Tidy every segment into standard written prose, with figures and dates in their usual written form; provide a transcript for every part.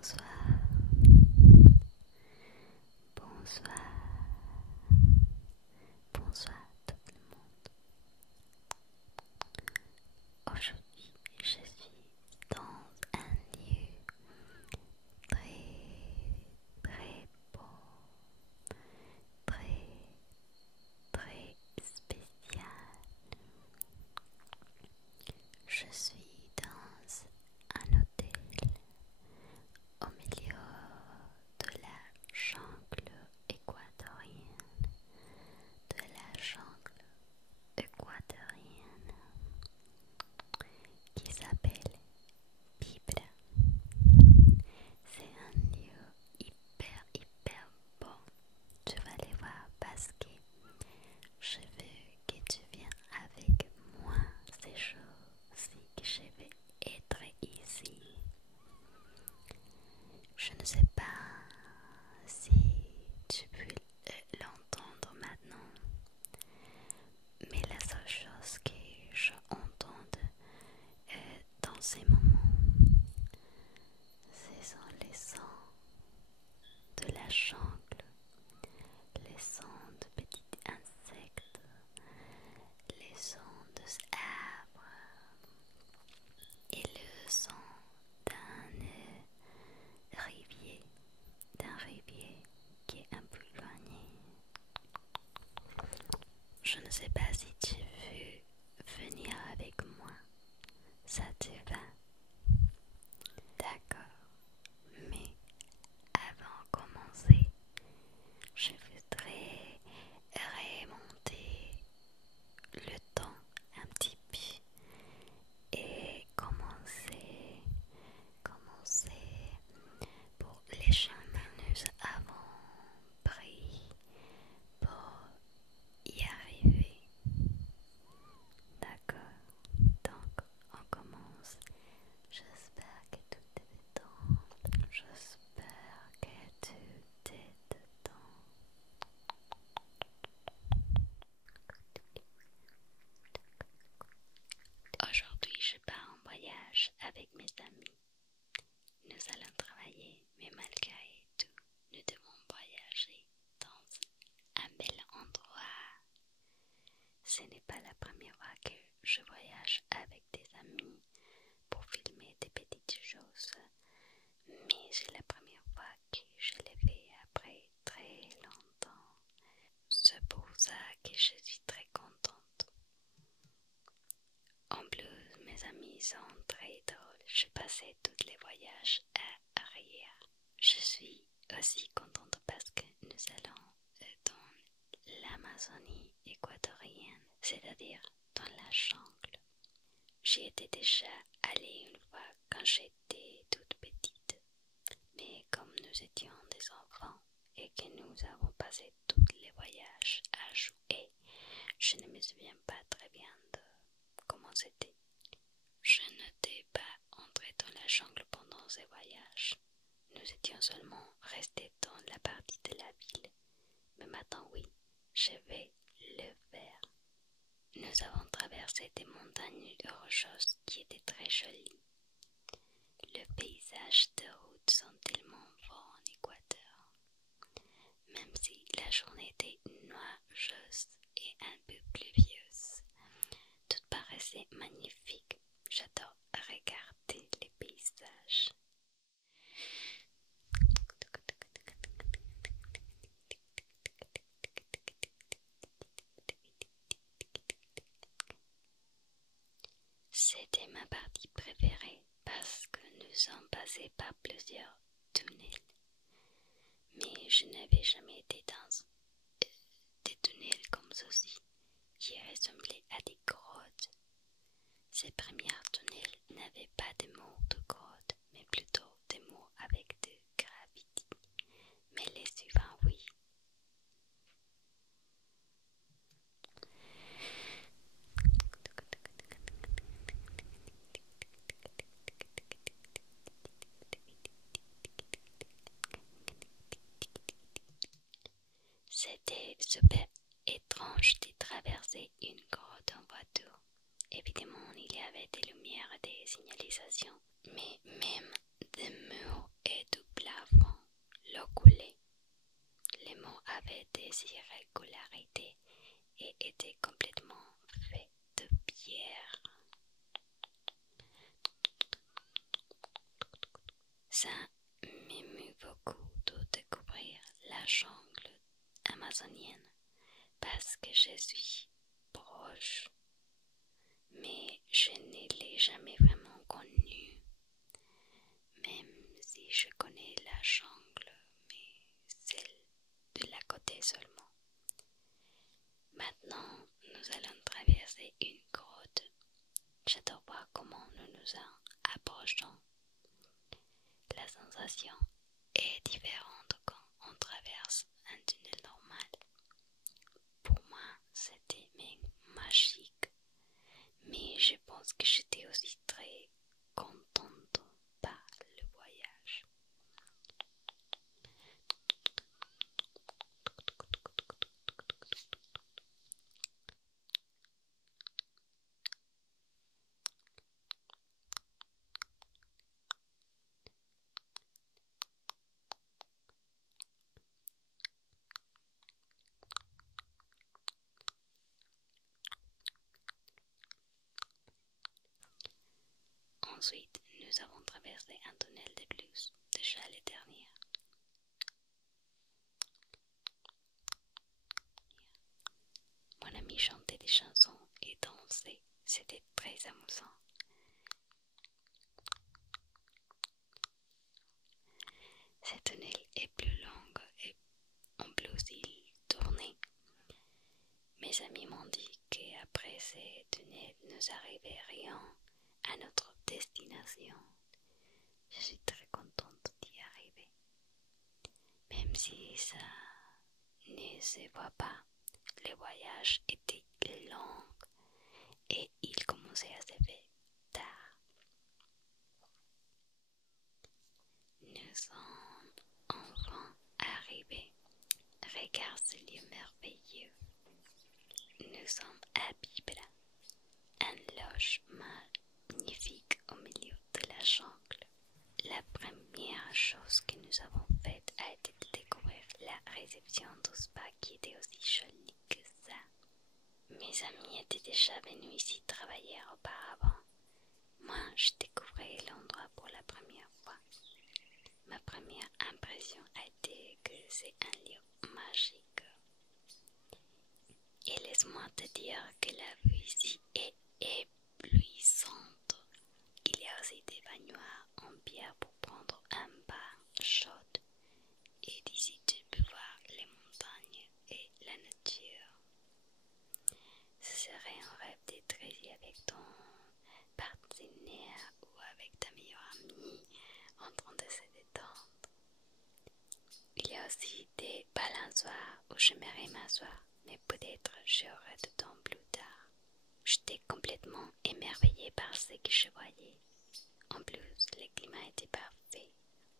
Bonsoir, bonsoir, bonsoir tout le monde. Aujourd'hui, je suis dans un lieu très beau, très spécial. Je suis dans un hôtel au milieu de la jungle équatorienne, qui s'appelle Pibra. C'est un lieu hyper beau. Tu vas aller voir parce que je veux que tu viennes avec moi ces jours-ci que je vais être ici. Je ne sais pas si tu peux l'entendre maintenant, mais la seule chose que je entends dans ces moments, ce sont les sons de la jungle, les sons de petits insectes, les sons des arbres et le son d'un rivière qui est un peu éloigné. Je ne sais pas si tu veux venir avec moi. Ça te va? D'accord. Mais avant de commencer, je voudrais remonter le temps un petit peu et commencer pour les chemins que nous avons pris pour y arriver. D'accord? Donc, on commence. J'espère que tout est dedans. J'espère que tout est dedans. Aujourd'hui, je pars en voyage avec mes amis. Nous allons travailler, mais malgré tout, nous devons voyager dans un bel endroit. Ce n'est pas la première fois que je voyage avec des amis pour filmer des petites choses, mais c'est la première fois que je l'ai fait après très longtemps. C'est pour ça que je suis très contente. En plus, mes amis sont très drôles. Je passais tous les voyages à rire. Je suis aussi contente parce que nous allons dans l'Amazonie équatorienne, c'est-à-dire dans la jungle. J'y étais déjà allée une fois quand j'étais toute petite, mais comme nous étions des enfants et que nous avons passé tous les voyages à jouer, je ne me souviens pas très bien de comment c'était. Je n'étais pas entrée dans la jungle pendant ces voyages. Nous étions seulement restés dans la partie de la ville. Mais maintenant, oui, je vais le faire. Nous avons traversé des montagnes rocheuses qui étaient très jolies. Le paysage de route sont tellement beaux en Équateur. Même si la journée était nuageuse et un peu pluvieuse, tout paraissait magnifique. J'adore regarder les paysages. C'était ma partie préférée parce que nous sommes passés par plusieurs tunnels. Mais je n'avais jamais été dans des tunnels comme ceci, qui ressemblaient à des grottes. Ces premiers tunnels n'avaient pas de murs de grottes, mais plutôt des murs avec de gravité. Mais les suivants, oui. C'était super étrange de traverser une grotte en voiture. Évidemment, il y avait des lumières et des signalisations, jungle amazonienne parce que je suis proche, mais je ne l'ai jamais vraiment connue, même si je connais la jungle, mais celle de la côté seulement. Maintenant, nous allons traverser une grotte. J'adore voir comment nous nous en approchons. La sensation est différente quand on traverse un tunnel normal. Pour moi, c'était même magique, mais je pense que j'étais aussi très contente par le voyage. Ensuite, nous avons traversé un tunnel de blues, déjà le dernier. Mon ami chantait des chansons et dansait, c'était très amusant. Ce tunnel est plus long et en plus il tournait. Mes amis m'ont dit qu'après ces tunnels, nous arriverions à notre destination. Je suis très contente d'y arriver. Même si ça ne se voit pas, le voyage était long et il commençait à se faire tard. Nous sommes enfin arrivés. Regarde ce lieu merveilleux. Nous sommes à Bibra, une loge magnifique au milieu de la jungle. La première chose que nous avons faite a été de découvrir la réception du spa qui était aussi jolie que ça. Mes amis étaient déjà venus ici travailler auparavant. Moi, je découvrais l'endroit pour la première fois. Ma première impression a été que c'est un lieu magique. Et laisse-moi te dire que la vue ici est éblouissante. Il y a aussi des baignoires en pierre pour prendre un bain chaud. Et d'ici tu peux voir les montagnes et la nature. Ce serait un rêve d'être ici avec ton partenaire ou avec ta meilleure amie en train de se détendre. Il y a aussi des balançoires où j'aimerais m'asseoir, mais peut-être j'aurai de temps plus tard. J'étais complètement émerveillée par ce que je voyais. En plus, le climat était parfait.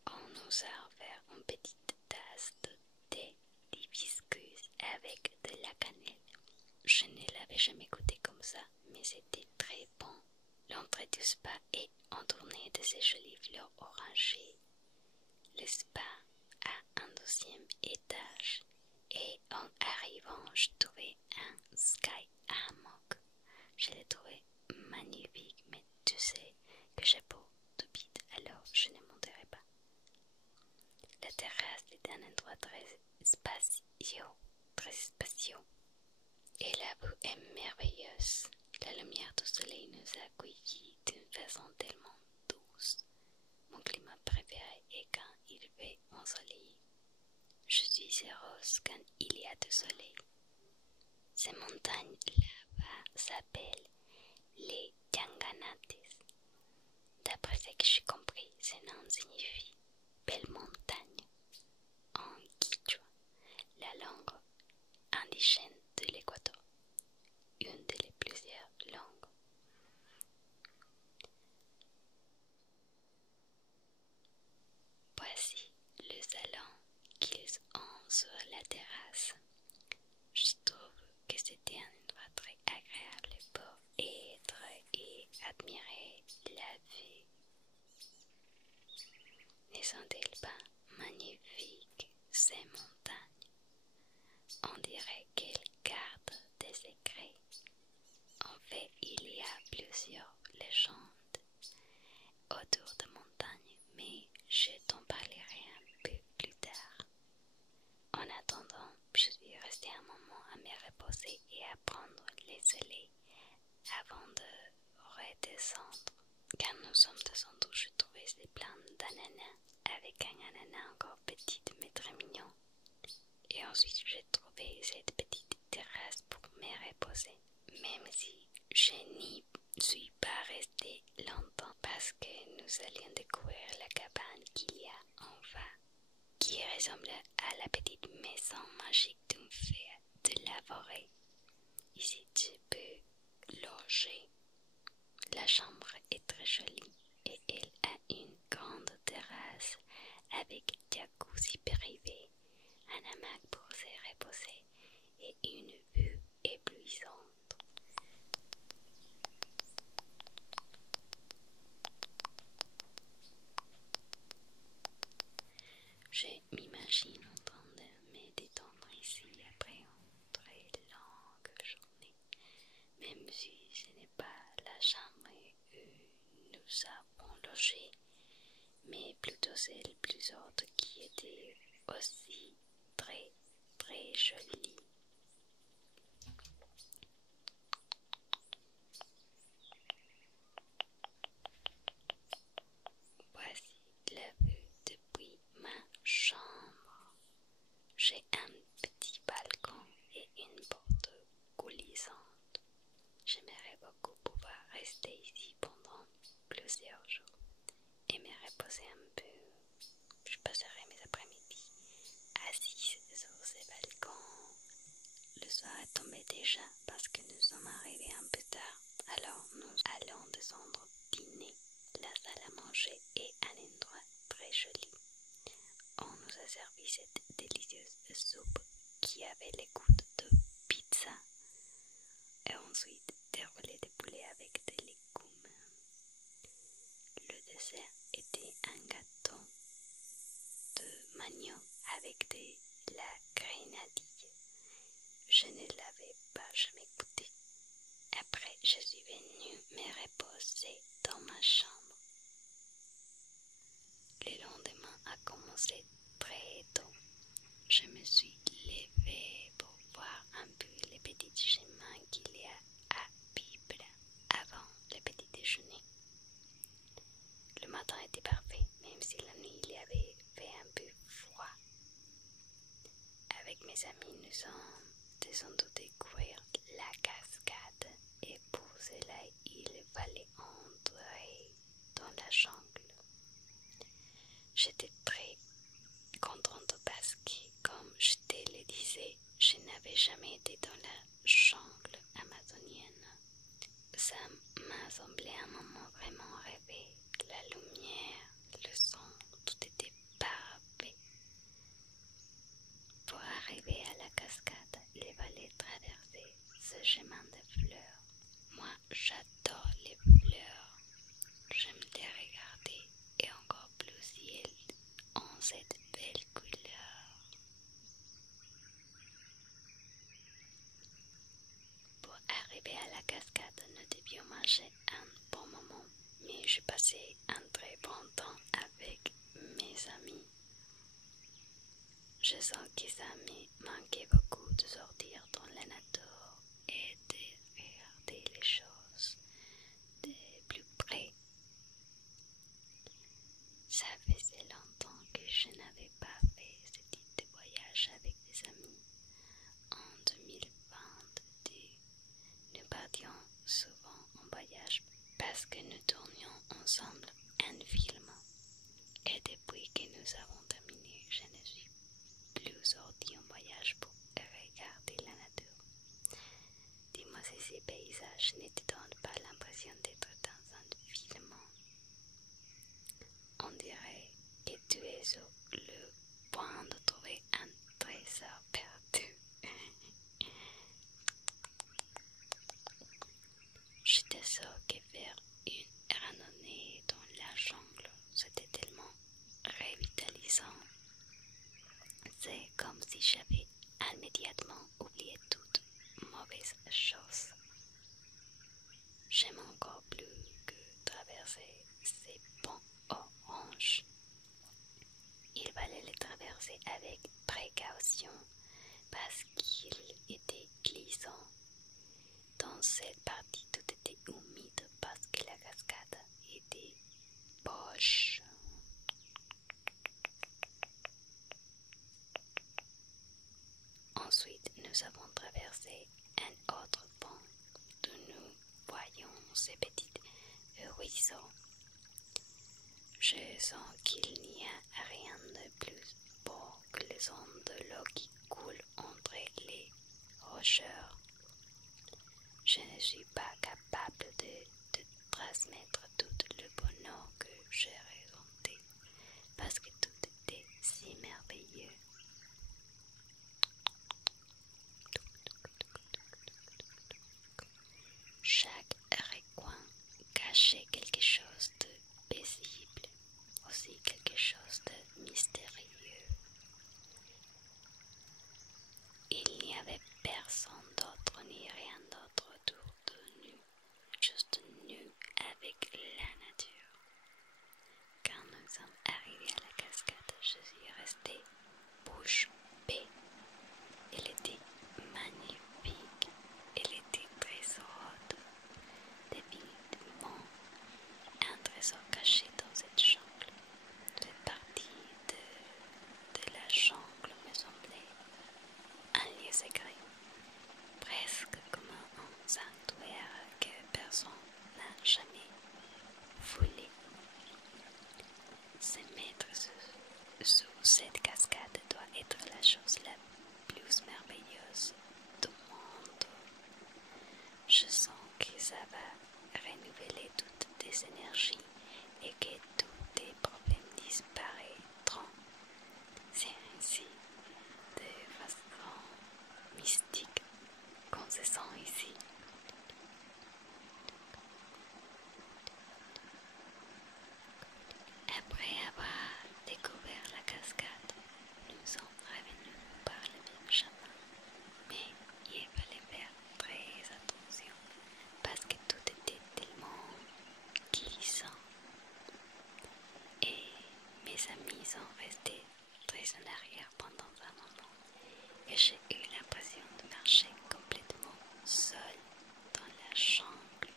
On nous a offert une petite tasse de thé d'hibiscus avec de la cannelle. Je ne l'avais jamais goûté comme ça, mais c'était très bon. L'entrée du spa est entourée de ces jolies fleurs orangées. Le spa a un deuxième étage et en arrivant, je trouvais un sky hammock. Je l'ai trouvé magnifique, mais tu sais que j'ai peau de bite, alors je ne monterai pas. La terrasse est un endroit très spacieux et la vue est merveilleuse. La lumière du soleil nous a accueillis d'une façon tellement douce. Mon climat préféré est quand il fait ensoleillé. Je suis heureuse quand il y a du soleil. Ces montagnes là-bas s'appellent les Yanganates. D'après ce que j'ai compris, ce nom signifie belle montagne en quichua, la langue indigène de l'Équateur, une des plusieurs langues. Voici le salon qu'ils ont sur la terrasse. Je trouve que c'était un endroit très agréable pour être et admirer la vue. Ne sont-elles pas magnifiques ces montagnes? On dirait qu'elles gardent des secrets. En fait, il y a plusieurs légendes autour de montagnes, mais je t'en parlerai un peu plus tard. On Ensuite, j'ai trouvé cette petite terrasse pour me reposer, même si je n'y suis pas restée longtemps parce que nous allions découvrir la cabane qu'il y a en bas, qui ressemble à la petite maison magique d'une fée de la forêt. Ici, tu peux loger. La chambre est très jolie et elle a une grande terrasse avec jacuzzi privé, un hamac pour se reposer et une vue éblouissante. Je m'imagine en train de me détendre ici après une très longue journée, même si ce n'est pas la chambre où nous avons logé, mais plutôt celle plus haute qui était aussi très très jolie. Voici la vue depuis ma chambre. J'ai un petit balcon et une porte coulissante. J'aimerais beaucoup pouvoir rester ici pendant plusieurs jours et me reposer un peu. Je passerai mes après-midi assise sur ce balcon. Le soir est tombé déjà parce que nous sommes arrivés un peu tard. Alors nous allons descendre dîner. La salle à manger est un endroit très joli. On nous a servi cette délicieuse soupe qui avait le goût de pizza et ensuite des roulés de poulet avec des légumes. Le dessert était un gâteau de manioc avec de la grenadille. Je ne l'avais pas jamais goûté. Après, je suis venue me reposer dans ma chambre. Le lendemain a commencé très tôt. Je me suis levée pour voir un peu les petits chemins qu'il y a à Bible avant le petit déjeuner. Le matin était parfait, même si la nuit il y avait fait un peu froid. Avec mes amis, nous sommes descendus découvrir la cascade et pour cela, il fallait entrer dans la jungle. J'étais très contente parce que, comme je te le disais, je n'avais jamais été dans la jungle amazonienne. Ça m'a semblé un moment vraiment rêvé. La lumière, le son, tout était parfait. Pour arriver à la cascade, il fallait traverser ce chemin de fleurs. Moi, j'adore les fleurs. J'aime les regarder et encore plus si elles ont cette belle couleur. Pour arriver à la cascade, nous devions marcher un bon moment, mais je passais un très bon temps avec mes amis. Je sens que ça me manquait beaucoup de sortir dans la nature et de regarder les choses de plus près. Ça faisait longtemps que je n'avais pas fait ce type de voyage avec des amis. En 2022, nous partions souvent en voyage parce que nous tournions ensemble un film. Et depuis que nous avons terminé, je ne suis plus sortie en voyage pour regarder la nature. Dis-moi si ces paysages ne te donnent pas l'impression d'être dans un film. On dirait que tu es sur le point de trouver un trésor perdu. J'étais sûre que faire une randonnée dans la jungle, c'était tellement revitalisant. C'est comme si j'avais immédiatement oublié toute mauvaise chose. J'aime encore plus que traverser ces ponts oranges. Il fallait les traverser avec précaution parce qu'il était glissant. Dans cette partie, tout était humide parce que la cascade était poche. traverser un autre pont d'où nous voyons ces petits ruisseaux. Je sens qu'il n'y a rien de plus beau que les ondes de l'eau qui coulent entre les rocheurs. Je ne suis pas capable de transmettre tout le bonheur que j'ai ressenti parce que tout était si merveilleux. Chaque recoin cachait quelque chose de paisible, aussi quelque chose de mystérieux. Il n'y avait personne d'autre ni rien d'autre autour de nous, juste nous avec la nature. Quand nous sommes arrivés à la cascade, je suis restée bouche bée. Elle était magnifique, elle était très haute, définitivement un trésor caché dans cette jungle. Cette partie de la jungle me semblait un lieu secret, presque comme un sanctuaire que personne n'a jamais foulé. Se mettre sous cette cascade doit être la chose la plus merveilleuse du monde. Je sens que ça va renouveler toutes tes énergies et que tous tes problèmes disparaîtront. C'est ainsi, de façon mystique, qu'on se sent ici. Après avoir découvert la cascade, nous sommes revenus par le même chemin, mais il fallait faire très attention parce que tout était tellement glissant et mes amis sont restés très en arrière pendant un moment et j'ai eu l'impression de marcher complètement seule dans la jungle.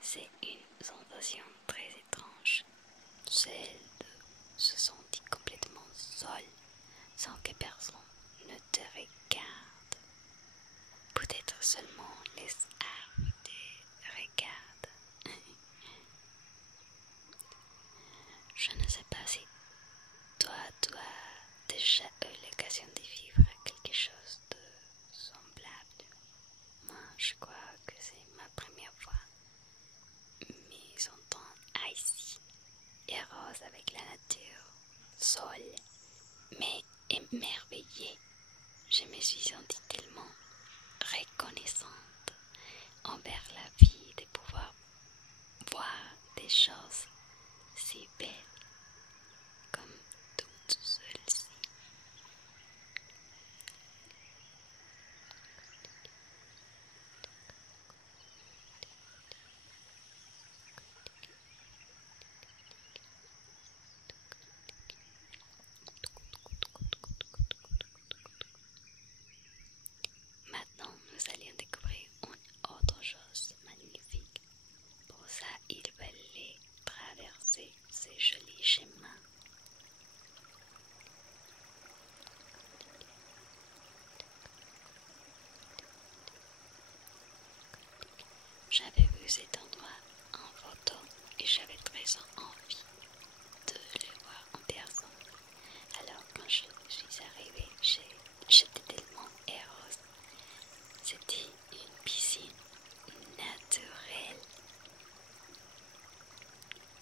C'est une sensation très étrange, celle de se sentir complètement seul sans que personne ne te regarde. Peut-être seulement les arbres te regardent. Je ne sais pas si toi, tu as déjà eu l'occasion de vivre quelque chose de semblable. Moi, je crois que c'est ma première fois. Mais j'entends ici, heureuse avec la nature, seule, mais émerveillée. Je me suis sentie tellement reconnaissante envers la vie de pouvoir voir des choses si belles comme toutes celles-ci. Maintenant, nous allions découvrir une autre chose magnifique. Pour ça, il fallait traverser ces jolis chemins. J'avais vu cet endroit en photo et j'avais très envie de le voir en personne. Alors quand je suis arrivée, j'étais tellement heureuse. C'était une piscine naturelle,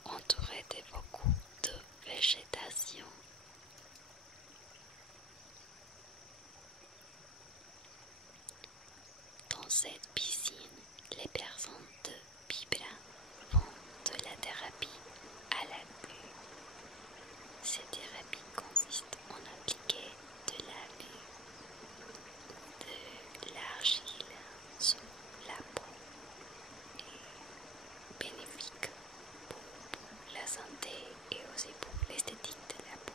entourée de beaucoup de végétation. Dans cette piscine, les personnes de Bibra font de la thérapie à la vue. Cette thérapie consiste en appliquer de la vue, de l'argile sur la peau et bénéfique pour la santé et aussi pour l'esthétique de la peau.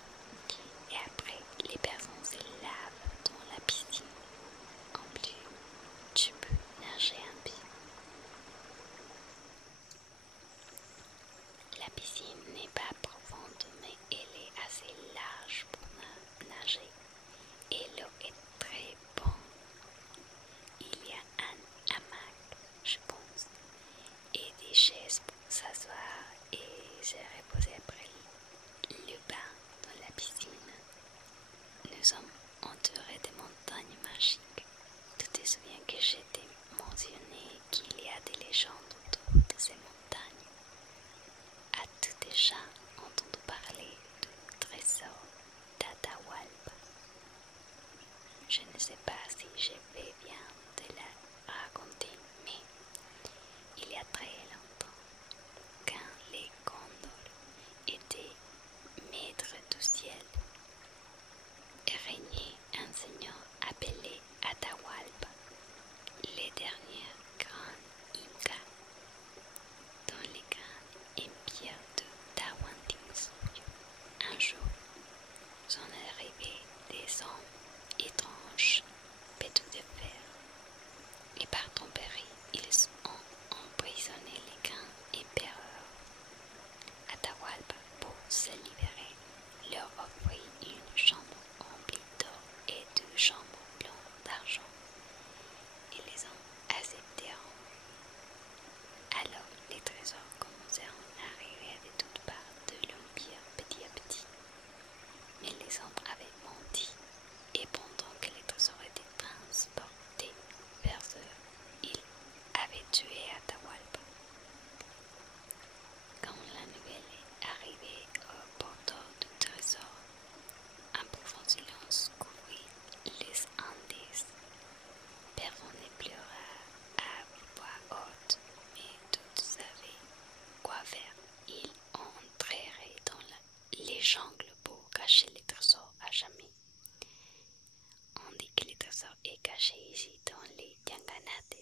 cachés ici dans les Yanganates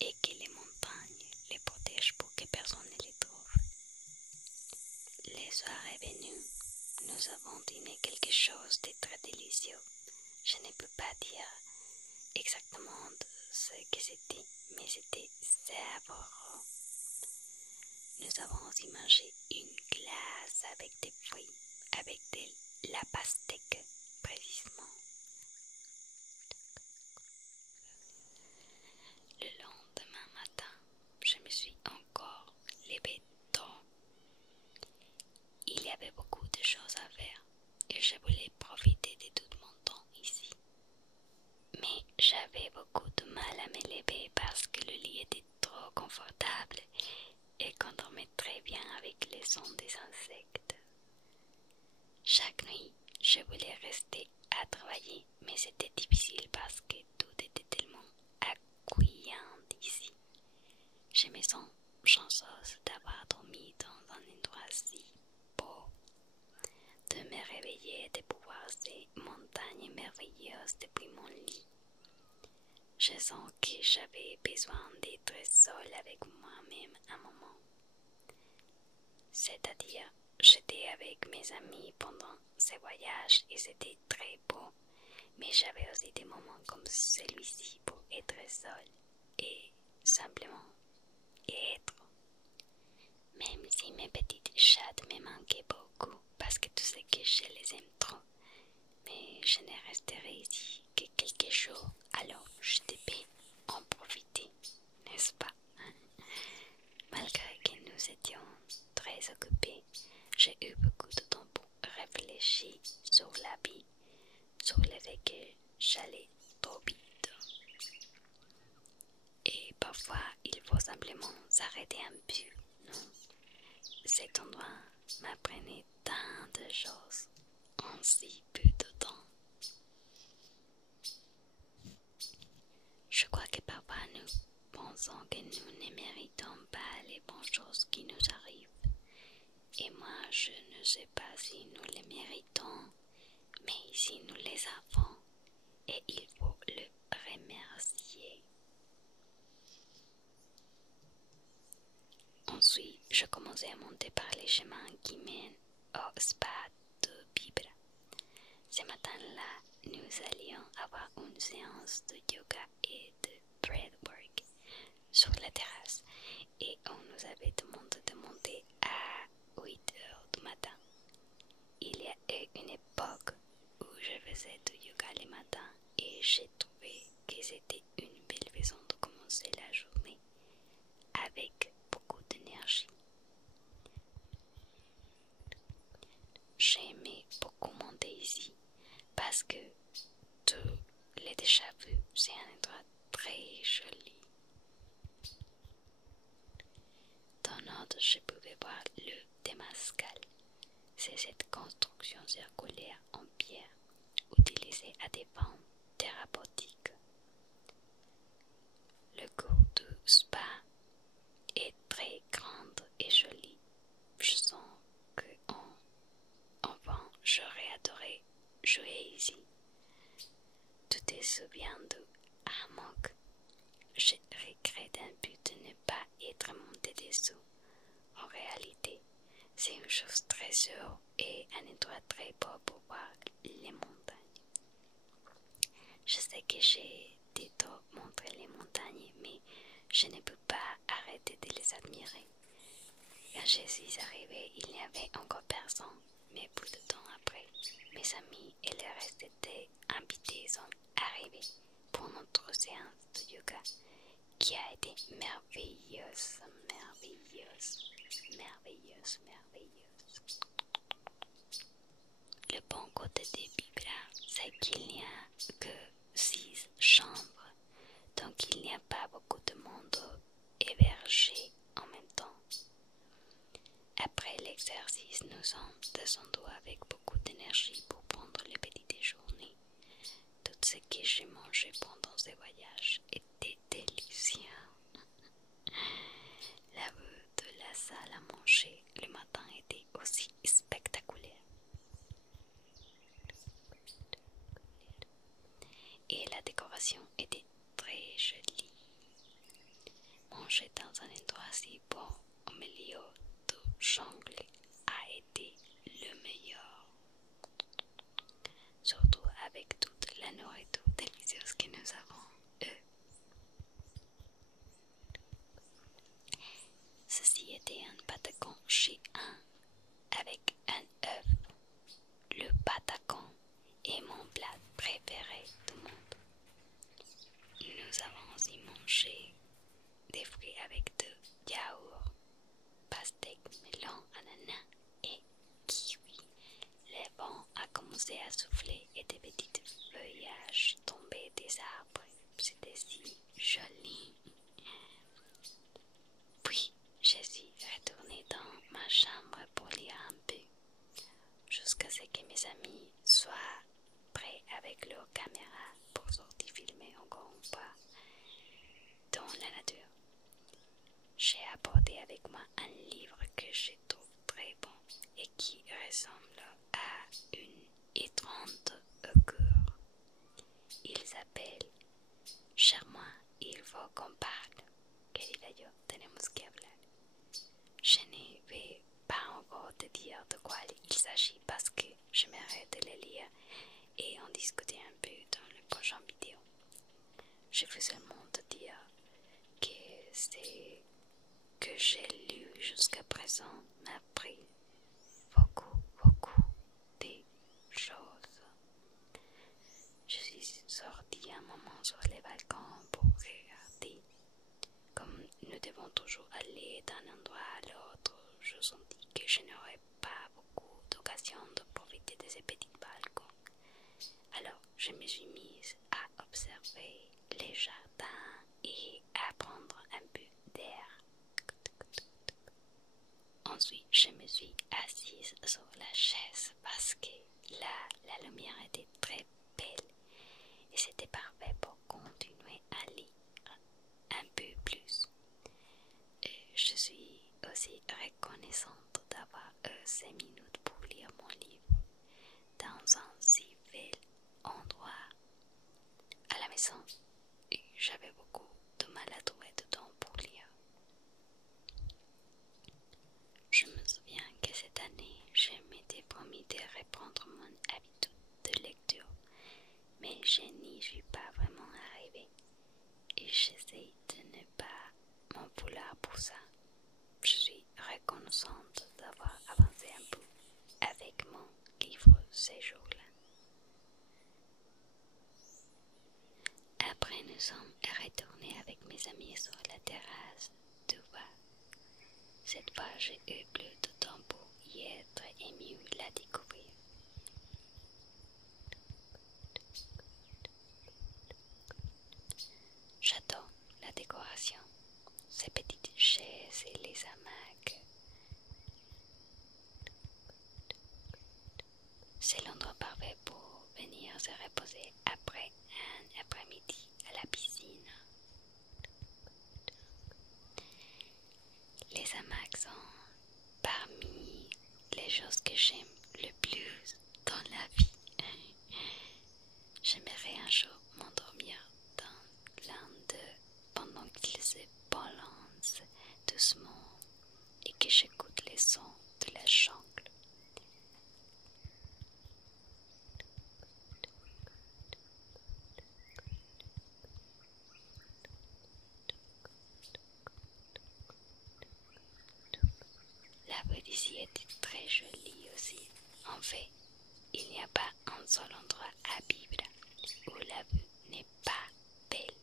et que les montagnes les protègent pour que personne ne les trouve. Le soir est venu, nous avons dîné quelque chose de très délicieux. Je ne peux pas dire exactement ce que c'était, mais c'était savoureux. Nous avons aussi mangé une glace avec des fruits, avec de la pastèque précisément. Le lendemain matin, je me suis encore levée tôt. Il y avait beaucoup de choses à faire et je voulais profiter de tout mon temps ici. Mais j'avais beaucoup de mal à me lever parce que le lit était trop confortable et qu'on dormait très bien avec les sons des insectes. Chaque nuit, je voulais rester à travailler, mais c'était difficile parce que tout était tellement accueillant ici. Je me sens chanceuse d'avoir dormi dans un endroit si beau, de me réveiller et de pouvoir ces montagnes merveilleuses depuis mon lit. Je sens que j'avais besoin d'être seule avec moi-même un moment. C'est-à-dire, j'étais avec mes amis pendant ces voyages et c'était très beau, mais j'avais aussi des moments comme celui-ci pour être seule et simplement être. Même si mes petites chattes me manquaient beaucoup parce que tu sais que je les aime trop, mais je ne resterai ici que quelques jours, alors je devais en profiter, n'est-ce pas? Malgré que nous étions très occupés, j'ai eu beaucoup de temps pour réfléchir sur la vie, sur le fait que j'allais trop vite. Et parfois, il faut simplement s'arrêter un peu, non? Cet endroit m'apprenait tant de choses en si peu de temps. Je crois que parfois nous pensons que nous ne méritons pas les bonnes choses qui nous arrivent. Et moi, je ne sais pas si nous les méritons, mais si nous les avons, et il faut le remercier. Ensuite, je commençais à monter par les chemins qui mènent au spa de Bibra. Ce matin-là, nous allions avoir une séance de yoga et de breathwork sur la terrasse et on nous avait demandé de monter à 8 heures du matin. Il y a eu une époque où je faisais du yoga le matin et j'ai trouvé que c'était une belle façon de commencer la journée avec beaucoup d'énergie. J'aimais beaucoup monter ici parce que tout l'ai déjà vu, c'est un endroit très joli. Dans l'ordre, je pouvais voir le Temazcal. C'est cette construction circulaire en pierre utilisée à des fins thérapeutiques. Le cours du spa est très grand et joli. Je sens que enfant, j'aurais adoré jouer ici. Tu te souviens du hammock? Je regrette un peu de ne pas être monté dessous. En réalité, c'est une chose très sûre et un endroit très beau pour voir les montagnes. Je sais que j'ai déjà montré les montagnes, mais je ne peux pas arrêter de les admirer. Quand je suis arrivée, il n'y avait encore personne, mais peu de temps après, mes amis et le reste des invités sont arrivés pour notre séance de yoga qui a été merveilleuse, merveilleuse, merveilleuse, merveilleuse. Le bon côté des Bibra, c'est qu'il n'y a que 6 chambres, donc il n'y a pas beaucoup de monde hébergé en même temps. Après l'exercice, nous sommes descendus avec beaucoup d'énergie pour prendre le petit déjeuner. Tout ce que j'ai mangé pendant ce voyage était délicieux. La vue de la salle à manger le matin était aussi spectaculaire. Et la décoration était que nous avons eu. Ceci était un patagon géant avec un œuf. Le patagon est mon plat préféré du monde. Nous avons aussi mangé des fruits avec de yaourt, pastèque, melon, ananas et kiwi. Le vent a commencé à souffler et des petits feuillages tombaient des arbres. C'était si joli. Puis, je suis retournée dans ma chambre pour lire un peu, jusqu'à ce que mes amis soient prêts avec leur caméra pour sortir filmer encore une fois dans la nature. J'ai apporté avec moi un livre que je trouve très bon et qui ressemble à une étreinte augure. Il s'appelle Charmant, il faut qu'on parle. Querida yo, tenemos que hablar. Je ne vais pas encore te dire de quoi il s'agit parce que j'aimerais te le lire et en discuter un peu dans le prochain vidéo. Je veux seulement te dire que c'est que j'ai lu jusqu'à présent m'a appris beaucoup de choses. Je suis sortie un moment sur les balcons pour regarder. Comme nous devons toujours aller d'un endroit à l'autre, je sentis que je n'aurais pas beaucoup d'occasion de profiter de ces petits balcons. Alors, je me suis mise à observer les jardins et à prendre un peu d'air. Ensuite, je me suis assise sur la chaise parce que là, la lumière était très belle et c'était parfait pour continuer à lire un peu plus. Je suis aussi reconnaissante d'avoir eu 5 minutes pour lire mon livre dans un si bel endroit à la maison et j'avais beaucoup de mal à trouver de temps pour lire. Je me souviens que cette année, je m'étais promis de reprendre mon habitude de lecture, mais je n'y suis pas vraiment arrivée et j'essaie de ne pas m'en vouloir pour ça. Je suis reconnaissante d'avoir avancé un peu avec mon livre ces jours-là. Après, nous sommes retournés avec mes amis sur la terrasse de Var. Cette fois, j'ai eu plus de temps pour y être et mieux la découvrir. J'adore la décoration, ces petites chaises et les hamacs. C'est l'endroit parfait pour venir se reposer après un après-midi à la piscine. Les hamacs sont parmi les choses que j'aime le plus dans la vie. J'aimerais un jour m'endormir dans l'un d'eux pendant qu'ils se balancent doucement et que j'écoute les sons de la jungle. La vue d'ici était très jolie aussi. En fait, il n'y a pas un seul endroit à vivre où la vue n'est pas belle.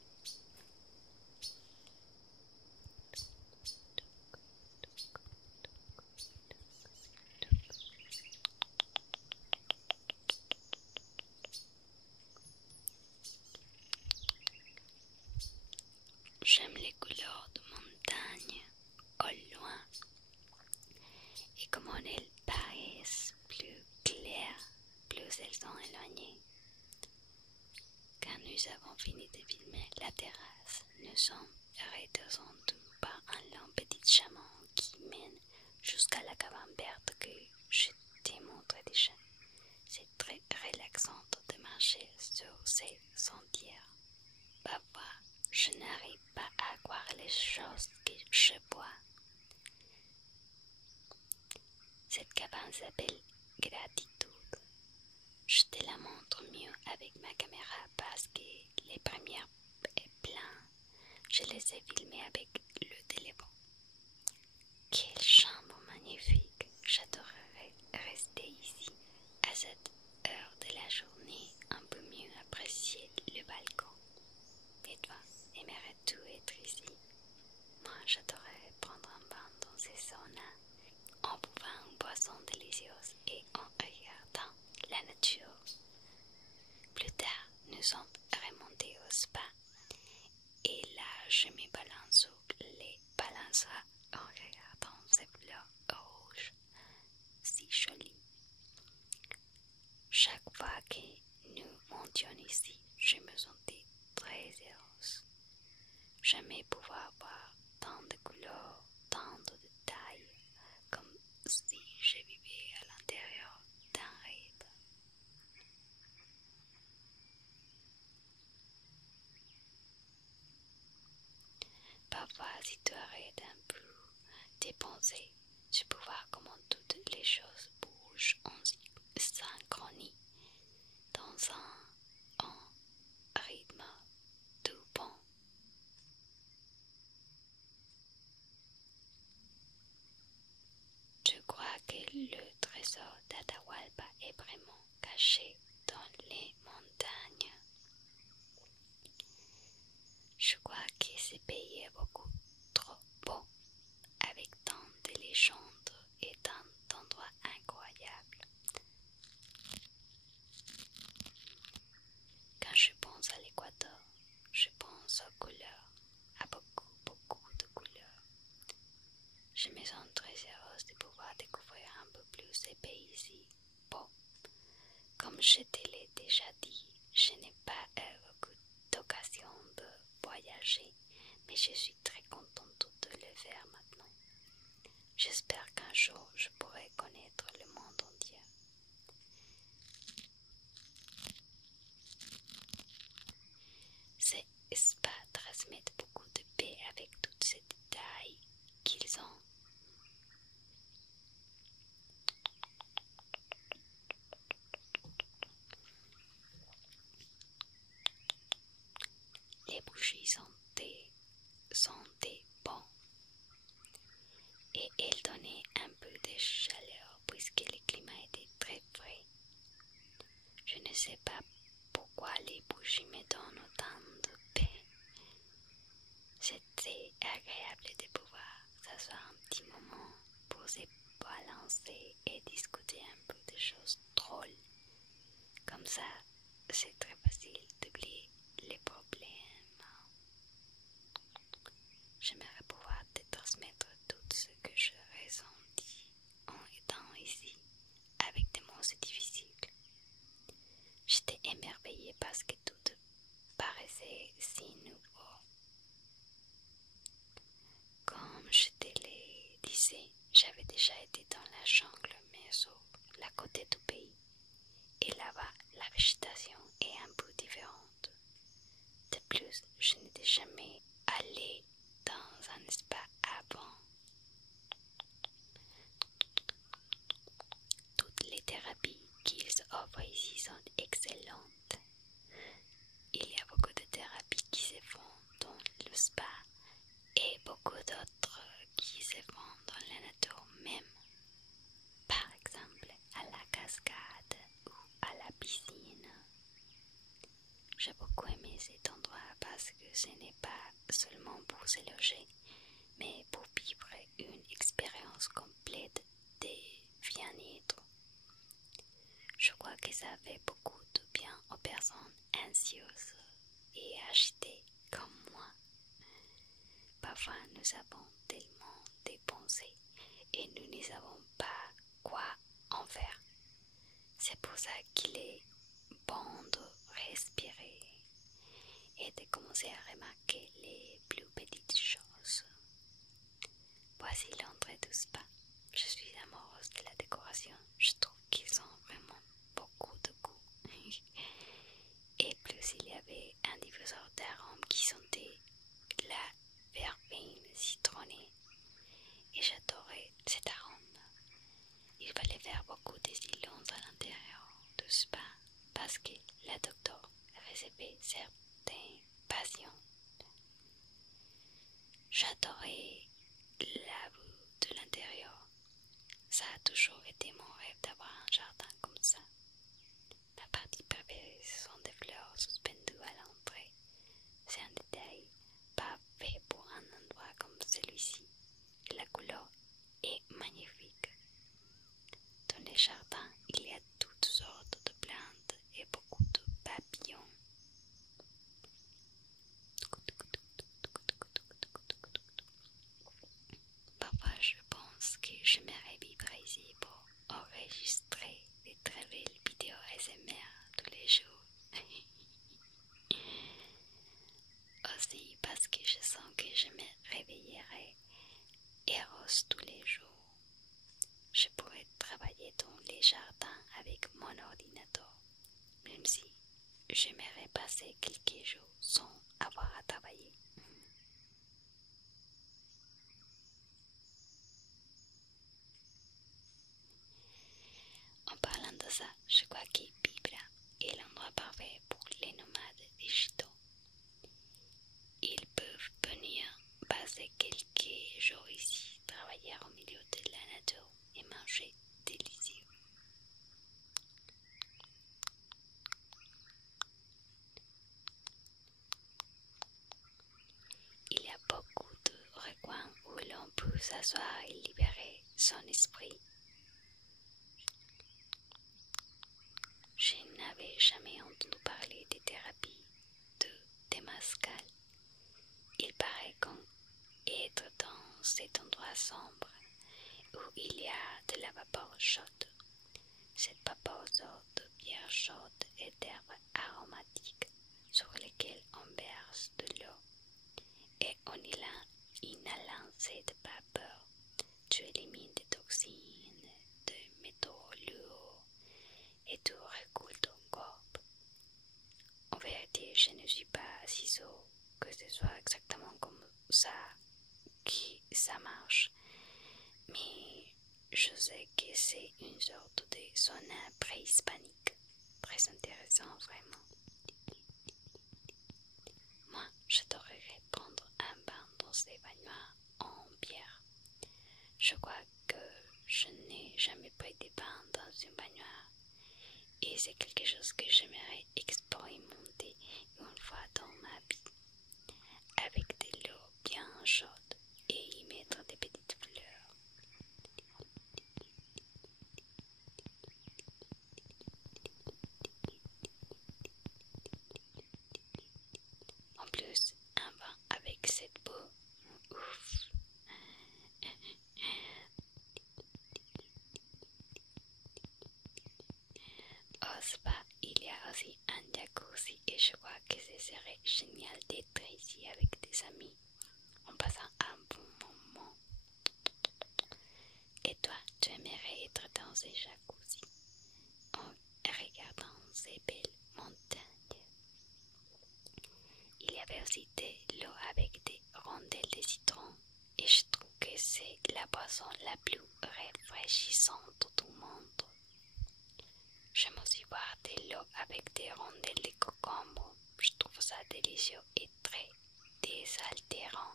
J'aime les couleurs de montagne au loin et comment elles paraissent plus claires, plus elles sont éloignées. Quand nous avons fini de filmer la terrasse, nous sommes redescendus par un long petit chemin qui mène jusqu'à la cabane verte que je t'ai montré déjà. C'est très relaxant de marcher sur ces sentiers. Parfois, je n'arrive pas à croire les choses que je vois. Cette cabane s'appelle Gratitude. je te la montre mieux avec ma caméra parce que les premières plans, je les ai filmés avec le téléphone. Quelle chambre magnifique! J'adorerais rester ici à cette heure de la journée, un peu mieux apprécier le balcon. Et toi, aimerais-tu être ici? Moi, j'adorerais prendre un bain dans ces saunas, en buvant une boisson délicieuse et en regardant la nature. Plus tard, nous sommes remontés au spa et là, je me balance sur les balançoires en regardant ces fleurs rouges si jolies. Chaque fois que nous montions ici, je me sentais très heureuse. Jamais pouvoir voir tant de couleurs, tant de détails, comme si je vivais à l'intérieur d'un rêve. Parfois, si tu arrêtes un peu tes pensées, tu peux voir comment toutes les choses bougent en synchronie dans un rythme tout bon. Je crois que le trésor d'Atahualpa est vraiment caché dans les montagnes. Je crois que ce pays est beaucoup trop beau, avec tant de légendes et tant d'endroits incroyables. Quand je pense à l'Équateur, je pense aux couleurs, à beaucoup de couleurs. Je me sens très heureuse de pouvoir découvrir un peu plus ces pays ici. Bon, comme je te l'ai déjà dit, je n'ai pas eu beaucoup d'occasion de voyager, mais je suis très contente de le faire maintenant. J'espère qu'un jour je pourrai connaître le monde entier. Ces spas transmettent beaucoup de paix avec tous ces détails qu'ils ont. Les bougies sentaient bon et elles donnaient un peu de chaleur puisque le climat était très frais. Je ne sais pas pourquoi les bougies me donnent autant de paix. C'était agréable de pouvoir s'asseoir un petit moment pour se balancer et discuter un peu de choses drôles. Comme ça, c'est très facile d'oublier les problèmes. J'aimerais pouvoir te transmettre tout ce que je ressentis en étant ici avec des mots si difficiles. J'étais émerveillée parce que tout paraissait si nouveau. Comme je te le disais, j'avais déjà été dans la jungle, mais sur la côté du pays. Et là-bas, la végétation est un peu différente. De plus, je n'étais jamais allée dans un spa avant. Toutes les thérapies qu'ils offrent ici sont excellentes. Il y a beaucoup de thérapies qui se font dans le spa et beaucoup d'autres qui se font dans la nature même. Par exemple, à la cascade ou à la piscine. J'ai beaucoup aimé cet endroit parce que ce n'est pas seulement pour se loger, mais pour vivre une expérience complète de bien-être. Je crois que ça fait beaucoup de bien aux personnes anxieuses et agitées comme moi. Parfois, nous avons tellement de pensées et nous ne savons pas quoi en faire. C'est pour ça qu'il est bon de respirer et de commencer à remarquer les plus petites choses. Voici l'entrée du spa. Je suis amoureuse de la décoration. Je trouve qu'ils ont vraiment beaucoup de goût. Et plus il y avait un diffuseur d'arômes qui sentait la verveine citronnée. Et j'adorais cet arôme. Il fallait faire beaucoup de silence à l'intérieur de plus pas parce que la docteur recevait certains patients. J'adorais la vue de l'intérieur. Ça a toujours été mon rêve d'avoir un jardin comme ça. Ma partie préférée, ce sont des fleurs suspendues à l'entrée. C'est un détail parfait pour un endroit comme celui-ci. La couleur est magnifique. Dans les jardins, il y a toutes sortes de plantes et beaucoup de papillons. Parfois, je pense que j'aimerais vivre ici pour enregistrer des très belles vidéos ASMR tous les jours. Aussi parce que je sens que je me réveillerai heureuse tous les jours. Je pourrais travailler dans les jardins avec mon ordinateur, même si j'aimerais passer quelques jours sans avoir à travailler. En parlant de ça, je crois que Biblia est l'endroit parfait pour les nomades digitaux. Ils peuvent venir passer quelques jours ici, travailler au milieu de la nature et manger délicieux. Il y a beaucoup de recoins où l'on peut s'asseoir et libérer son esprit. Je n'avais jamais entendu parler des thérapies de Temazcal. Il paraît qu'être dans cet endroit sombre où il y a de la vapeur chaude. Cette vapeur sort de pierres chaudes et d'herbes aromatiques sur lesquelles on verse de l'eau. Et en inhalant cette vapeur, tu élimines des toxines, des métaux lourds et tout recoule ton corps. En vérité, je ne suis pas si sûr que ce soit exactement comme ça que ça marche, mais je sais que c'est une sorte de sauna préhispanique. Très intéressant, vraiment. Moi, j'adorerais prendre un bain dans ces baignoires en pierre. Je crois que je n'ai jamais pris de bain dans une baignoire et c'est quelque chose que j'aimerais expérimenter une fois dans ma vie, avec de l'eau bien chaude et y mettre des petites fleurs. En plus, un bain avec cette peau, ouf. Au spa, il y a aussi un jacuzzi et je crois que ce serait génial d'être ici avec des amis en passant un bon moment. Et toi, tu aimerais être dans ce jacuzzi en regardant ces belles montagnes. Il y avait aussi de l'eau avec des rondelles de citron et je trouve que c'est la boisson la plus rafraîchissante du monde. J'aime aussi boire de l'eau avec des rondelles de concombre. Je trouve ça délicieux et très désaltérant.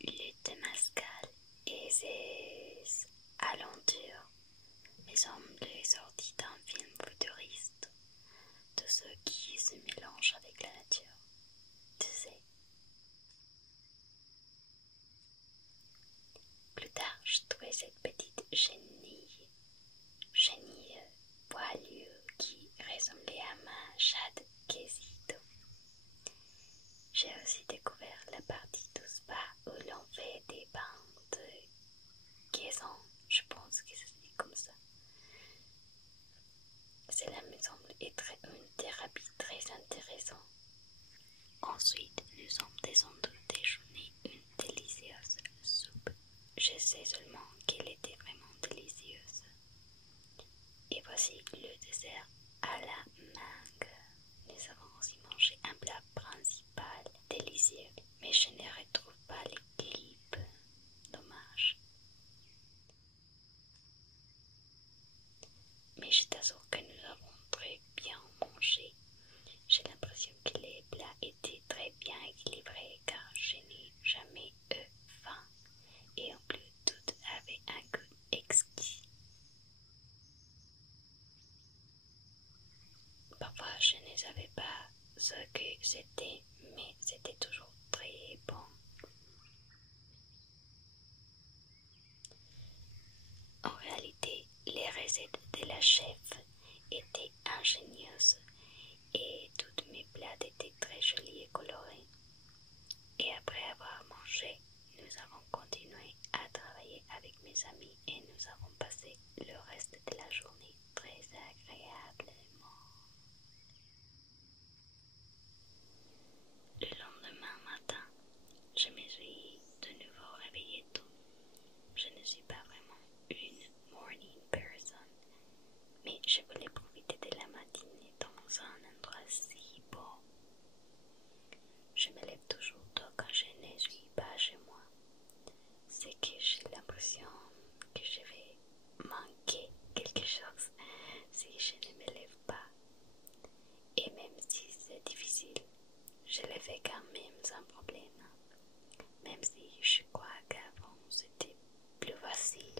Le Temazcal et ses aventures me semblent sorties d'un film futuriste, de ceux qui se mélangent avec la nature, tu sais. Plus tard, je trouvais cette petite chenille poilue qui ressemblait à ma chatte Quesito. J'ai aussi découvert la partie du spa où l'on fait des bains de caisson. Je pense que c'est comme ça. Cela me semble être une thérapie très intéressante. Ensuite, nous sommes descendus déjeuner une délicieuse soupe. Je sais seulement qu'elle était vraiment délicieuse. Et voici le dessert à la mangue. Nous avons aussi mangé un plat principal délicieux, mais je ne retrouve pas les clips que c'était, mais c'était toujours très bon. En réalité, les recettes de la chef étaient ingénieuses et tous mes plats étaient très jolis et colorés. Et après avoir mangé, nous avons continué à travailler avec mes amis et nous avons passé le reste de la journée très agréablement. Le lendemain matin, je me suis de nouveau réveillée tôt. Je ne suis pas vraiment une morning person, mais je voulais profiter de la matinée dans un endroit si beau. Je me lève toujours tôt quand je ne suis pas chez moi. C'est que j'ai l'impression que je vais manquer quelque chose si je ne me lève pas. Et même si c'est difficile, je le fais quand même sans problème. Même si je crois qu'avant c'était plus facile.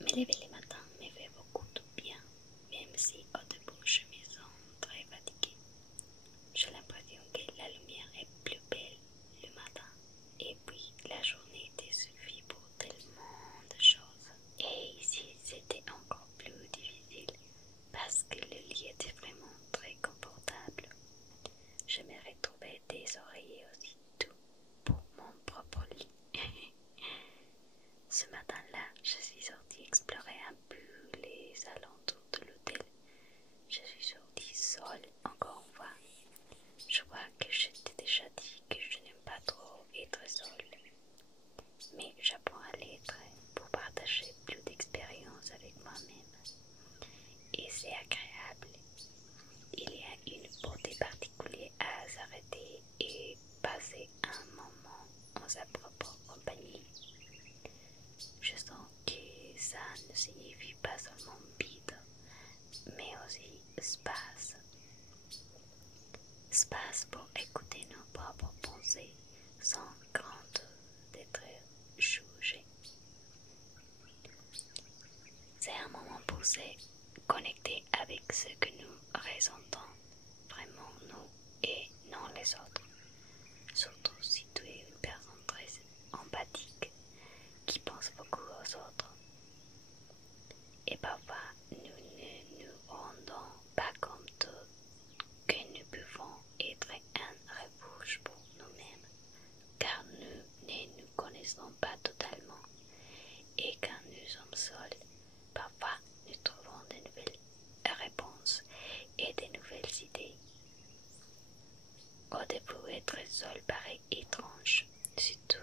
Me lever le matin me fait beaucoup de bien, même si au début je me sens très fatiguée. J'ai l'impression que la lumière est plus belle le matin. Et puis la journée te suffit pour tellement de choses. Et ici c'était encore plus difficile parce que le lit était vraiment très confortable. Je me retrouvais des oreillers aussi tout pour mon propre lit. Ce matin-là, je suis sortie explorer un peu les alentours de l'hôtel. Je suis sortie seule encore une fois. Je crois que je t'ai déjà dit que je n'aime pas trop être seule. Mais j'apprends à l'être pour partager plus d'expériences avec moi-même. Et c'est agréable. Il y a une beauté particulière à s'arrêter et passer un moment en sa propre compagnie. Je sens que ça ne signifie pas seulement vide, mais aussi espace. Espace pour écouter nos propres pensées sans crainte d'être jugé. C'est un moment posé, connecté avec ce que nous ressentons, vraiment nous et non les autres. Surtout si tu es une personne très empathique qui pense beaucoup aux autres. Et parfois, nous ne nous rendons pas compte que nous pouvons être un refuge pour nous-mêmes, car nous ne nous connaissons pas totalement. Et quand nous sommes seuls, parfois nous trouvons de nouvelles réponses et de nouvelles idées. Au début, être seul paraît étrange, si tu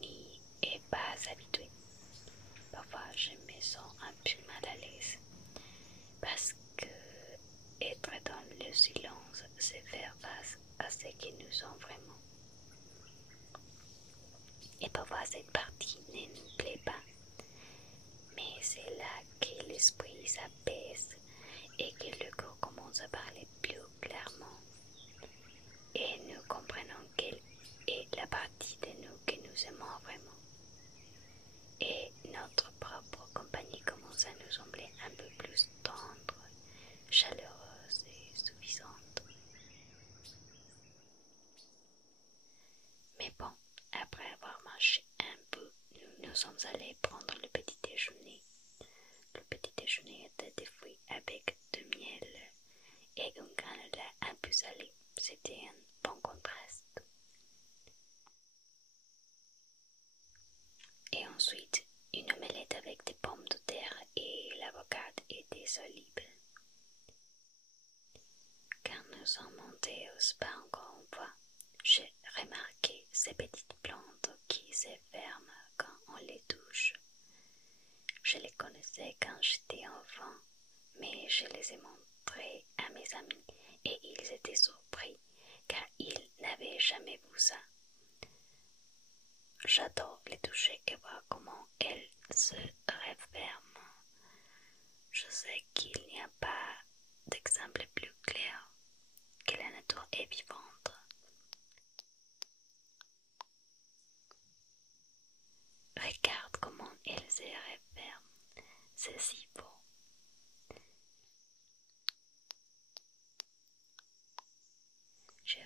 n'y es pas habitué. Parfois, je me sens un peu mal à l'aise, parce que être dans le silence, c'est faire face à ce que nous sommes vraiment. Et parfois, cette partie ne nous plaît pas, mais c'est là que l'esprit s'apaise et que le corps commence à parler plus clairement. Et nous comprenons quelle est la partie de nous que nous aimons vraiment. Et notre propre compagnie commence à nous sembler un peu plus tendre, chaleureuse et suffisante. Mais bon, après avoir mangé un peu, nous sommes allés prendre le petit déjeuner. Le petit déjeuner était des fruits avec du miel et un granola un peu salé. C'était un bon contraste. Et ensuite, une omelette avec des pommes de terre et l'avocat et des olives. Quand nous sommes montés au spa encore une fois, j'ai remarqué ces petites plantes qui se ferment quand on les touche. Je les connaissais quand j'étais enfant, mais je les ai montrées à mes amis et ils étaient surpris car ils n'avaient jamais vu ça. J'adore les toucher et voir comment elles se referment. Je sais qu'il n'y a pas d'exemple plus clair que la nature est vivante. Regarde comment elle se referme, c'est si beau. J'ai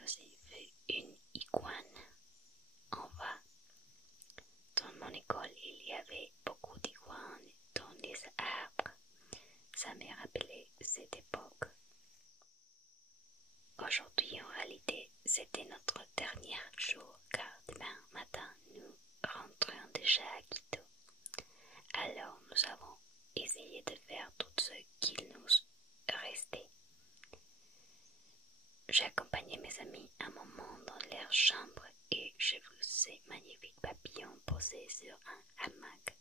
posé sur un hamac.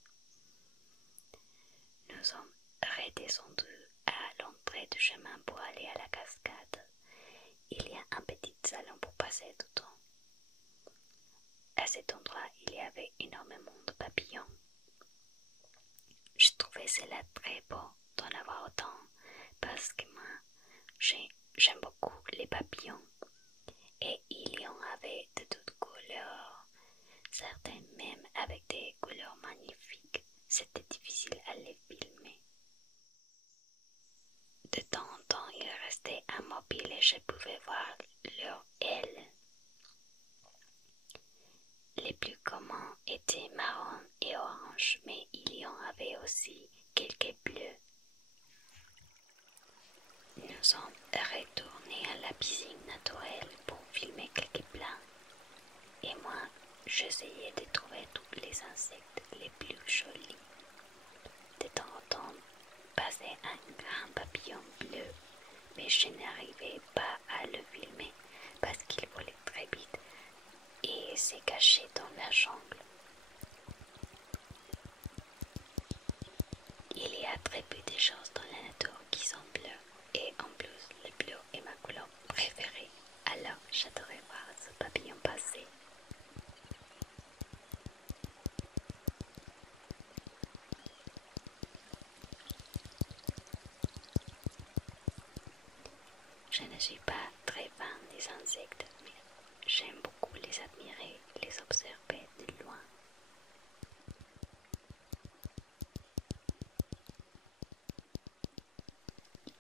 Nous sommes redescendus à l'entrée du chemin pour aller à la cascade. Il y a un petit salon pour passer du temps. À cet endroit, il y avait énormément de papillons. Je trouvais cela très beau d'en avoir autant parce que moi, j'aime beaucoup les papillons. Et il y en avait de toutes couleurs, certains même avec des couleurs magnifiques. C'était difficile à les filmer. De temps en temps, ils restaient immobiles et je pouvais voir leurs ailes. Les plus communs étaient marrons et oranges, mais il y en avait aussi quelques bleus. Nous sommes retournés à la piscine naturelle pour filmer quelques plans. Et moi, j'essayais de trouver tous les insectes les plus jolis. De temps en temps, passait un grand papillon bleu, mais je n'arrivais pas à le filmer parce qu'il volait très vite et s'est caché dans la jungle. Il y a très peu de choses dans la nature qui sont bleues, et en plus, le bleu est ma couleur préférée. Alors, j'adorais voir ce papillon passer. Je ne suis pas très fan des insectes, mais j'aime beaucoup les admirer, les observer de loin.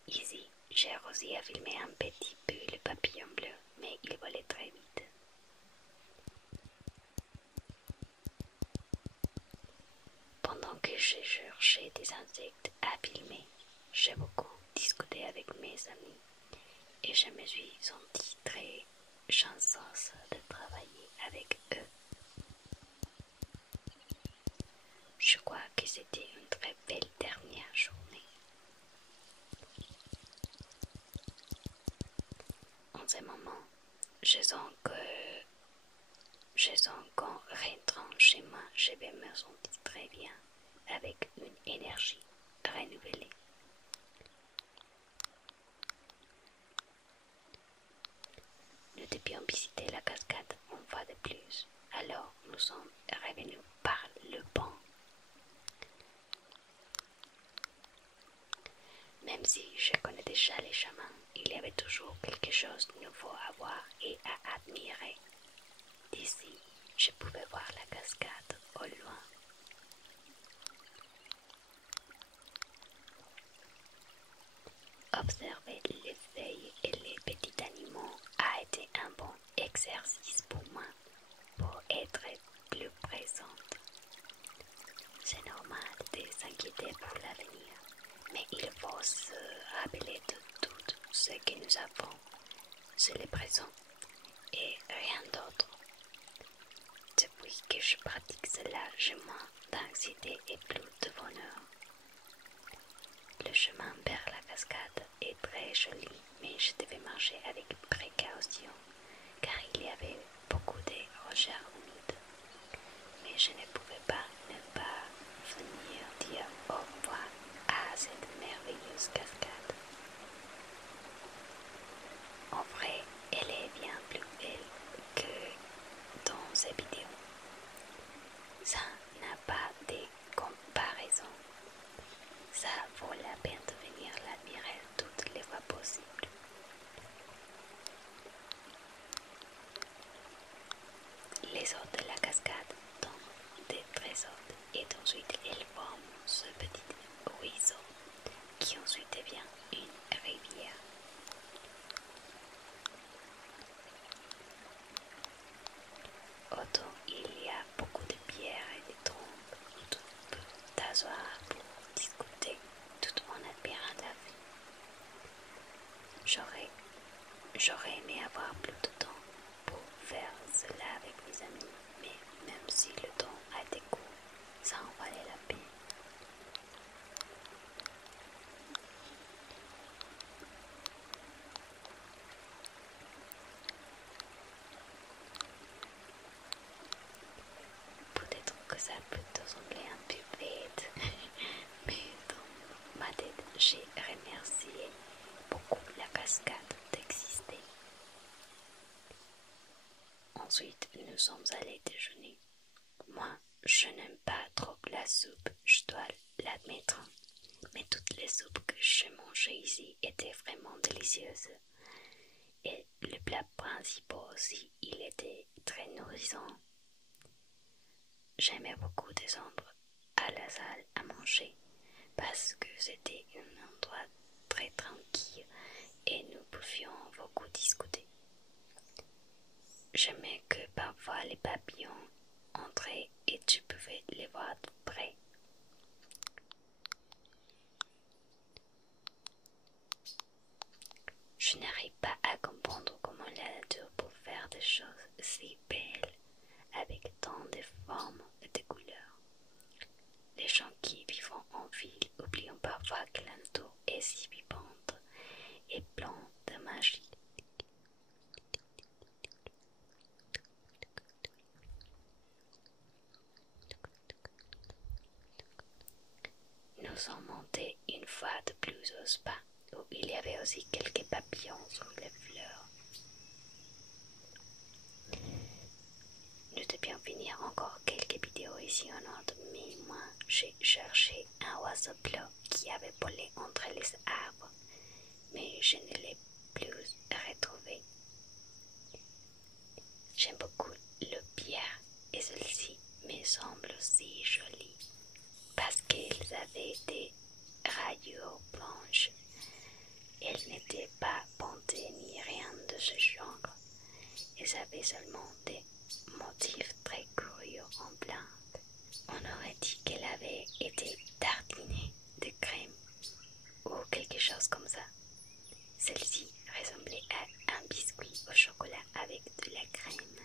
Ici, j'ai réussi à filmer un petit peu le papillon bleu, mais il volait très vite. Pendant que je cherchais des insectes à filmer, j'ai beaucoup discuté avec mes amis et je me suis sentie très chanceuse de travailler avec eux. Je crois que c'était une très belle dernière journée. En ce moment, je sens qu'en rentrant chez moi, je vais me sentir très bien, avec une énergie renouvelée. Nous devions visiter la cascade une fois de plus, alors nous sommes revenus par le pont. Même si je connais déjà les chemins, il y avait toujours quelque chose de nouveau à voir et à admirer. D'ici, je pouvais voir la cascade au loin. Observer les feuilles et les petits animaux a été un bon exercice pour moi, pour être plus présente. C'est normal de s'inquiéter pour l'avenir, mais il faut se rappeler de tout ce que nous avons, c'est le présent et rien d'autre. Depuis que je pratique cela, j'ai moins d'anxiété et plus de bonheur. Le chemin vers la cascade est très joli, mais je devais marcher avec précaution, car il y avait beaucoup de rochers humides. Mais je ne pouvais pas ne pas venir dire au revoir à cette merveilleuse cascade. En vrai, elle est bien plus belle que dans ces vidéos. Ça n'a pas de comparaison. Ça vaut la peine de venir l'admirer toutes les fois possibles. Les eaux de la cascade tombent des trésors et ensuite elles forment ce petit ruisseau qui ensuite devient une rivière. Autour, il y a beaucoup de pierres et de trompes où tu peux t'asseoir pour discuter tout en admirant la vie. J'aurais aimé avoir plus de temps pour faire cela avec mes amis, mais même si le temps a été court, ça en valait la peine. Peut-être que ressemblait un peu bête, mais dans ma tête, j'ai remercié beaucoup la cascade d'exister. Ensuite, nous sommes allés déjeuner. Moi, je n'aime pas trop la soupe, je dois l'admettre. Mais toutes les soupes que j'ai mangées ici étaient vraiment délicieuses. Et le plat principal aussi, il était très nourrissant. J'aimais beaucoup descendre à la salle à manger parce que c'était un endroit très tranquille et nous pouvions beaucoup discuter. J'aimais que parfois les papillons entraient et tu pouvais les voir de près. Je n'arrive pas à comprendre comment la nature peut faire des choses si belles avec tant de formes et de couleurs. Les gens qui vivent en ville oublient parfois que la nature est si vivante et pleine de magie. Nous sommes montés une fois de plus au spa, où il y avait aussi quelques papillons sur les fleurs. Nous devions finir encore quelques vidéos ici en ordre, mais moi j'ai cherché un oiseau bleu qui avait volé entre les arbres, mais je ne l'ai plus retrouvé. J'aime beaucoup le pierre et celle-ci me semble aussi jolie parce qu'elles avaient des rayures blanches. Elles n'étaient pas pointées ni rien de ce genre. Elles avaient seulement des motifs très curieux en blanc. On aurait dit qu'elle avait été tartinée de crème ou quelque chose comme ça. Celle-ci ressemblait à un biscuit au chocolat avec de la crème.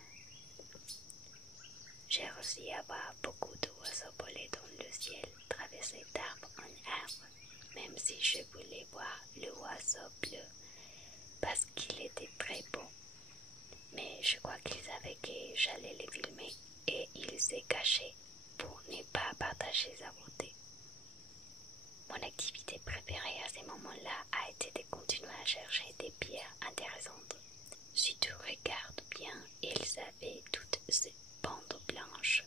J'ai réussi à voir beaucoup d'oiseaux voler dans le ciel, traverser d'arbre en arbre, même si je voulais voir le oiseau bleu parce qu'il était très beau. Mais je crois qu'ils savaient que j'allais les filmer et ils s'est caché pour ne pas partager sa beauté. Mon activité préférée à ce moment-là a été de continuer à chercher des pierres intéressantes. Si tu regardes bien, ils avaient toutes ces bandes blanches,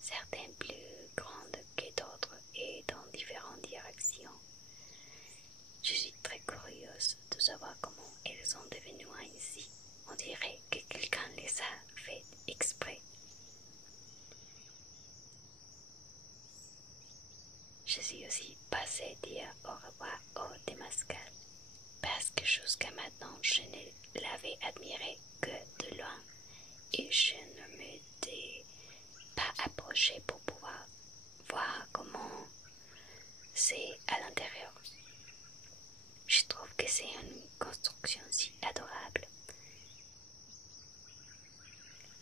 certaines plus grandes que d'autres et dans différentes directions. Je suis très curieuse de savoir comment elles sont devenues ainsi. On dirait que quelqu'un les a fait exprès. Je suis aussi passée dire au revoir au Temazcal parce que jusqu'à maintenant je ne l'avais admiré que de loin et je ne m'étais pas approchée pour pouvoir voir comment c'est à l'intérieur. Je trouve que c'est une construction si adorable.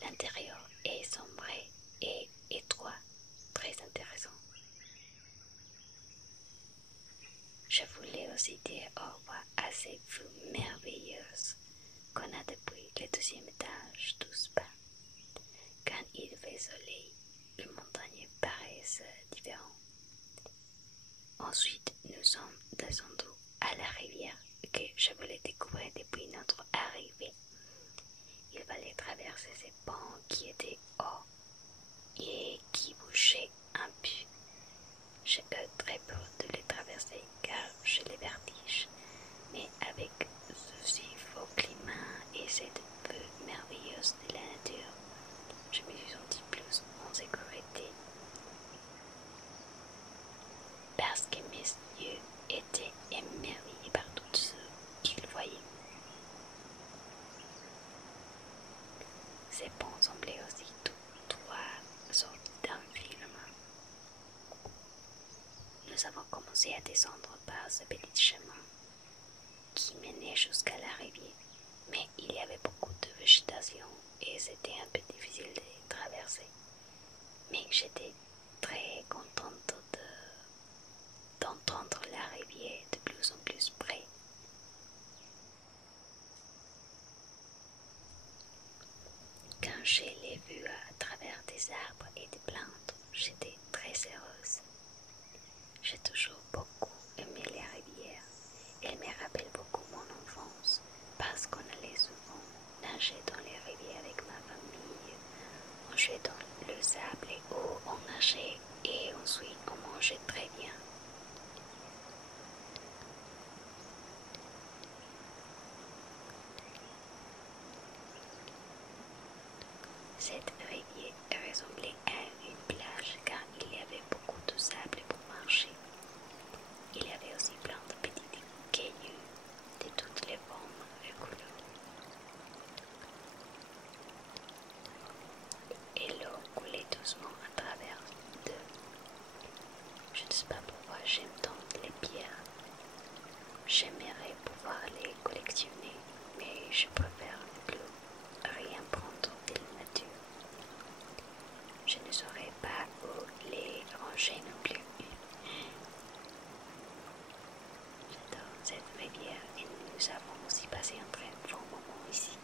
L'intérieur est sombre et étroit, très intéressant. Je voulais aussi dire au revoir à ces vues merveilleuses qu'on a depuis le deuxième étage du spa. Quand il fait soleil, les montagnes paraissent différentes. Ensuite, nous sommes descendus à la rivière que je voulais découvrir depuis notre arrivée. Il fallait traverser ces ponts qui étaient hauts et qui bougeaient un peu. J'ai eu très peur de les traverser car j'ai les vertiges, mais avec ce si beau climat et cette vue merveilleuse de la nature, je me suis sentie plus en sécurité parce que mes yeux étaient émerveillés par tout ce qu'ils voyaient. Ces ponts semblaient aussi tous trois sortis d'un film. Nous avons commencé à descendre par ce petit chemin qui menait jusqu'à la rivière, mais il y avait beaucoup de végétation et c'était un peu difficile de traverser. Mais j'étais très contente d'entendre la rivière de plus en plus près. Quand je l'ai vue à travers des arbres et des plantes, j'étais très très heureuse. J'ai toujours beaucoup aimé les rivières. Elles me rappellent beaucoup mon enfance parce qu'on allait souvent nager dans les rivières avec ma famille. On jouait dans le sable et on nageait et ensuite on mangeait très bien. Cette rivière ressemblait à une plage car il y avait beaucoup de sable pour marcher. Il y avait aussi plein de petits cailloux de toutes les formes et couleurs. Et l'eau coulait doucement à travers d'eux. Je ne sais pas pourquoi j'aime tant les pierres. J'aimerais pouvoir les collectionner, mais je préfère ne plus rien prendre de la nature. Je ne saurais pas où les ranger non plus. J'adore cette rivière et nous avons aussi passé un très bon moment ici.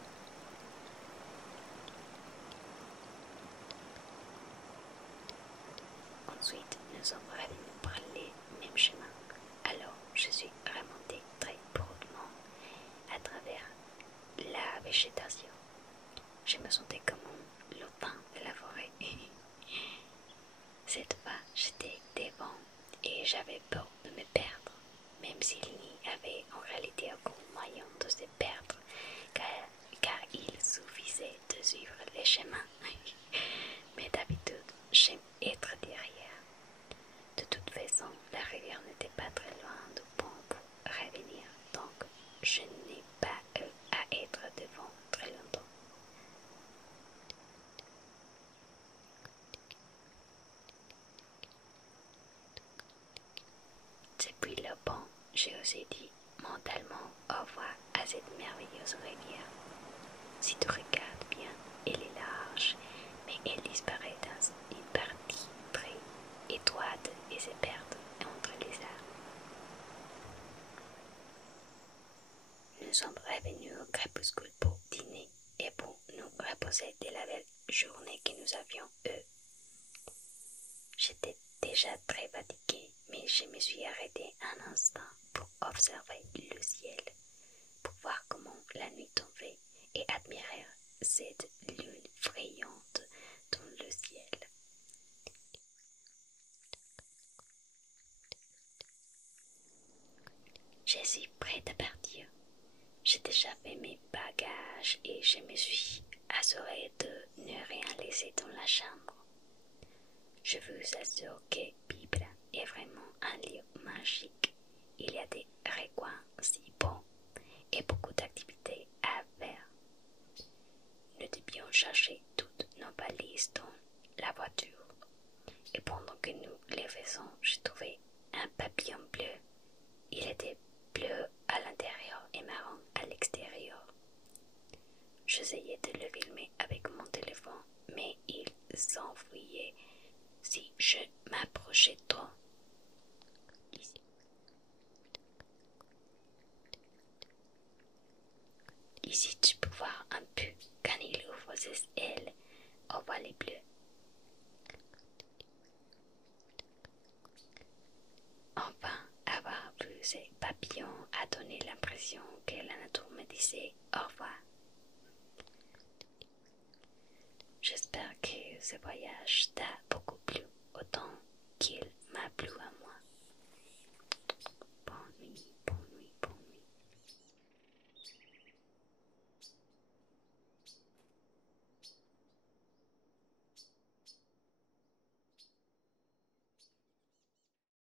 Ensuite, nous sommes revenus par les mêmes chemins. Alors, je suis remontée très proudement à travers la végétation. Je me sentais comme un lopin de la forêt. Cette fois, j'étais devant et j'avais peur de me perdre, même s'il n'y avait en réalité aucun moyen de se perdre, car il suffisait de suivre les chemins. Mais d'habitude, j'aime être derrière. De toute façon, la rivière n'était pas très loin du pont pour revenir, donc je n'ai pas eu à être devant très longtemps. Depuis le pont, j'ai aussi dit mentalement au revoir à cette merveilleuse rivière. Si tu regardes bien, elle est large, mais elle disparaît dans une partie très étroite et se perd entre les arbres. Nous sommes revenus au crépuscule pour dîner et pour nous reposer de la belle journée que nous avions eue. J'étais déjà très fatiguée, mais je me suis arrêtée un instant pour observer le ciel, pour voir comment la nuit tombait et admirer cette lune frayante dans le ciel. Je suis prête à partir. J'ai déjà fait mes bagages et je me suis assurée de ne rien laisser dans la chambre. Je vous assure que Bible est vraiment un livre magique. Il y a des recoins si bons et beaucoup d'activités à faire. Nous devions chercher toutes nos valises dans la voiture. Et pendant que nous les faisions, j'ai trouvé un papillon bleu. Il était bleu à l'intérieur et marron à l'extérieur. J'essayais de le filmer avec mon téléphone, mais il s'enfuyait si je m'approchais trop. Ici, tu peux voir un peu quand il ouvre ses ailes au volet bleu. Enfin, avoir vu ces papillons a donné l'impression que la nature me disait au revoir. J'espère que ce voyage t'a